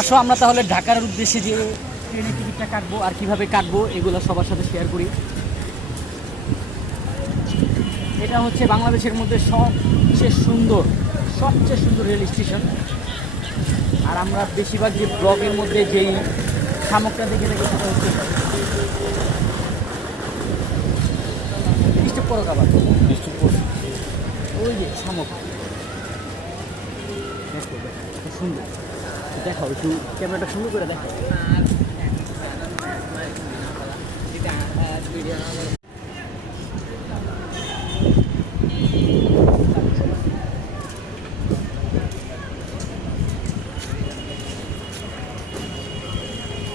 আসো আমরা তাহলে ঢাকার উদ্দেশ্যে যে ট্রেনের টিকিটটা কাটবো আর কিভাবে কাটবো এগুলো সবার সাথে শেয়ার করি। এটা হচ্ছে বাংলাদেশের মধ্যে সবচেয়ে সুন্দর রেল স্টেশন। আর আমরা বেশিরভাগ যে ব্লগের মধ্যে যেই শামুকটা দেখে থাকি সেটা হচ্ছে ডিস্টার্ব করো খাবার, ডিস্টার্ব করছি ওই যে শামুক খুব সুন্দর। দেখাও একটু ক্যামেরাটা সুন্দর করে দেখাও।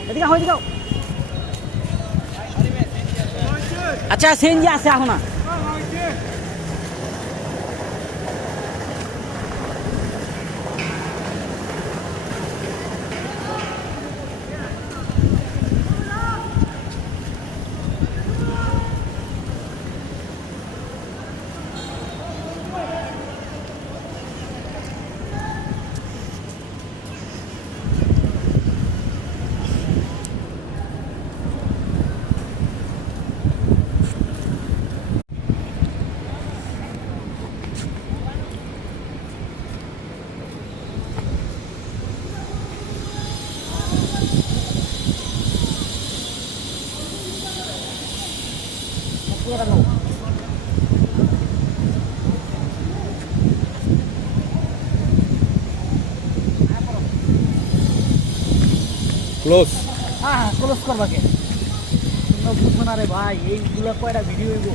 এদিকে আও, এদিকে আও। আচ্ছা সিএনজি আছে এখন না? ক্লোজ। হ্যাঁ ক্লোজ করবা কে? বুঝবো না রে ভাই, এইগুলো কয়টা ভিডিও হইব।